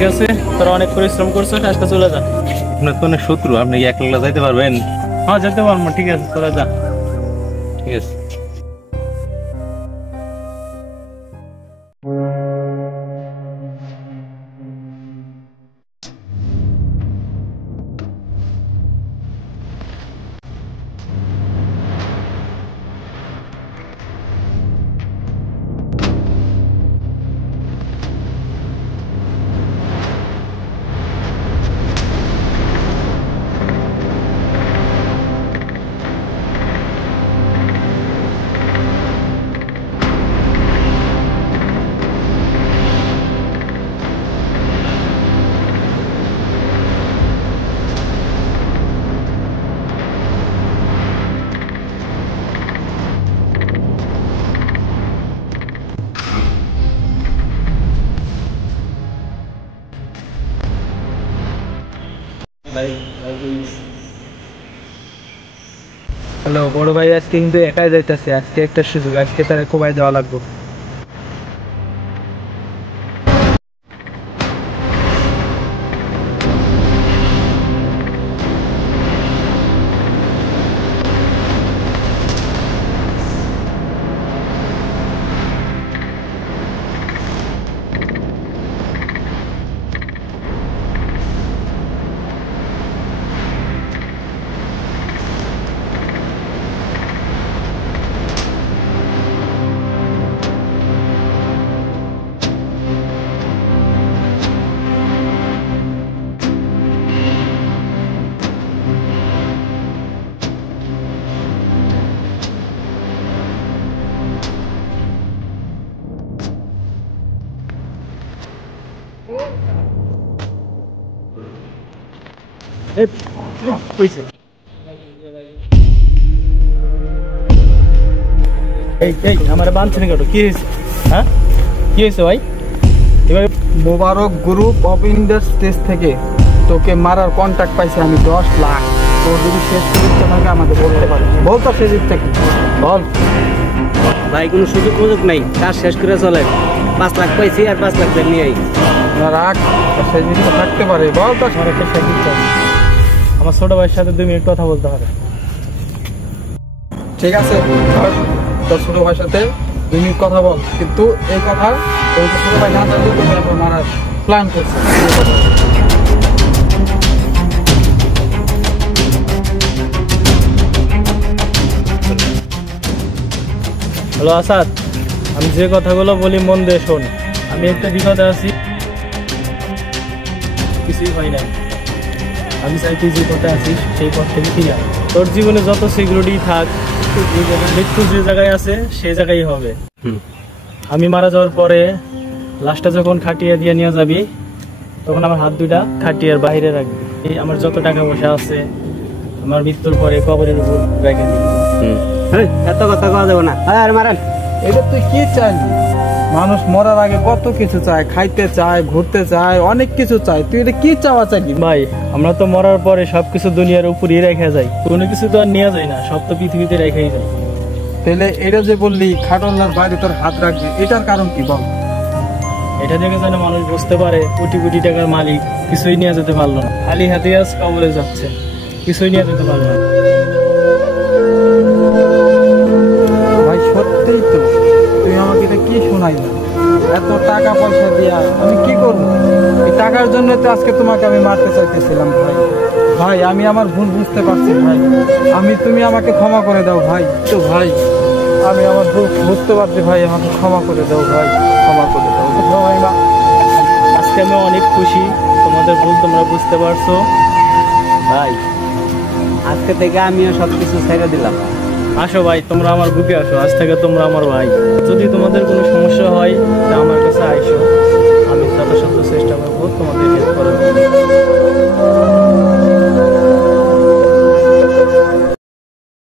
ঠিক আছে, তোরা অনেক পরিশ্রম করছো, আজকে চলে যা। আপনার তো অনেক শত্রু, আপনি কি একলা যাইতে পারবেন? হ্যাঁ যেতে পারবো, ঠিক আছে চলে যা। ঠিক আছে। হ্যালো বড় ভাই, আজকে কিন্তু একাই যাইতেছে। আজকে একটা সুযোগ, আজকে তারা কোবাই দেওয়া লাগবে। আমার বাঁধছেন কেন? কি হয়েছে? হ্যাঁ কি হয়েছে ভাই? এবার মোবারক গ্রুপ অফ ইন্ডাস্ট্রিজ থেকে তোকে মারার কন্ট্যাক্ট পাইছি আমি 10 লাখ। তোর যদি শেষ করতে থাকে আমাকে বলতে পারে, বলতো সেদিক থেকে বল। ভাই কোনো সুযোগ সুযোগ নাই, কাজ শেষ করে চলে। 5 লাখ পাইছি আর 5 লাখ নিয়ে আই। রাখ, সেদিক তো থাকতে পারে, বল তো। আমার ছোট ভাইয়ের সাথে 2 মিনিট কথা বলতে হবে। ঠিক আছে, তোর ছোট ভাইয়ের সাথে 2 মিনিট কথা বল, কিন্তু এই কথা তোর ছোট ভাই না জানলে তুমি এখন মারার প্ল্যান করছো। হ্যালো আসাদ, আমি যে কথাগুলো বলি মন দিয়ে শোন। আমি একটা বিপদে আছি, কিছুই হয় না। আমি চাই তুই যে পথে আছিস সেই পথ থেকে ফিরে আয়। তোর জীবনে যত সিকিউরিটি থাক, মৃত্যু যে জায়গায় আছে সেই জায়গায় হবে। আমি মারা যাওয়ার পরে লাশটা যখন খাটিয়ে দিয়ে নিয়ে যাবি, তখন আমার হাত দুইটা খাটিয়ার বাইরে রাখবি। এই আমার যত টাকা পয়সা আছে আমার মৃত্যুর পরে কবরের উপর রেখে দিবি। এত কথা কওয়া যাবে না। আর মারেন। এটা তুই কি চাইলি? মানুষ মরার আগে কত কিছু চায়, খাইতে চায়, ঘুরতে চায়, অনেক কিছু চায়। তুই এটা কি চাওয়া চাইলি? ভাই আমরা তো মরার পরে সবকিছু দুনিয়ার উপরই রেখে যাই, কোনো কিছু তো আর নেওয়া যায় না, সব তো পৃথিবীতে রেখেই যায়। তাহলে এটা যে বললি খাটলার বাইরে তোর হাত রাখবি, এটার কারণ কি বল? এটা দেখে যেন মানুষ বুঝতে পারে কোটি কোটি টাকার মালিক কিছুই নিয়ে যেতে পারলো না, খালি হাতে আজ কবরে যাচ্ছে, কিছুই নিয়ে যেতে পারলো না। ভাই সত্যিই তো, তুই আমাকে এটা কি শোনাইলি? এত টাকা পয়সা দিয়া আমি কি করবো? এই টাকার জন্য তো আজকে তোমাকে আমি মারতে চাইতেছিলাম। ভাই ভাই আমি আমার ভুল বুঝতে পারছি ভাই, তুমি আমাকে ক্ষমা করে দাও ভাই। তো ভাই আমি আমার ভুল বুঝতে পারছি ভাই, আমাকে ক্ষমা করে দাও ভাই, ক্ষমা করে দাও ভাই। আজকে আমি অনেক খুশি, তোমাদের ভুল তোমরা বুঝতে পারছো। ভাই আজকে থেকে আমিও সবকিছু ছেড়ে দিলাম। আসো ভাই, তোমরা আমার বুকে আসো, আজ থেকে তোমরা আমার ভাই। যদি তোমাদের কোনো সমস্যা হয় তা আমার কাছে আইসো, আমি যথাসাধ্য চেষ্টা করবো তোমাদের হেল্প করার।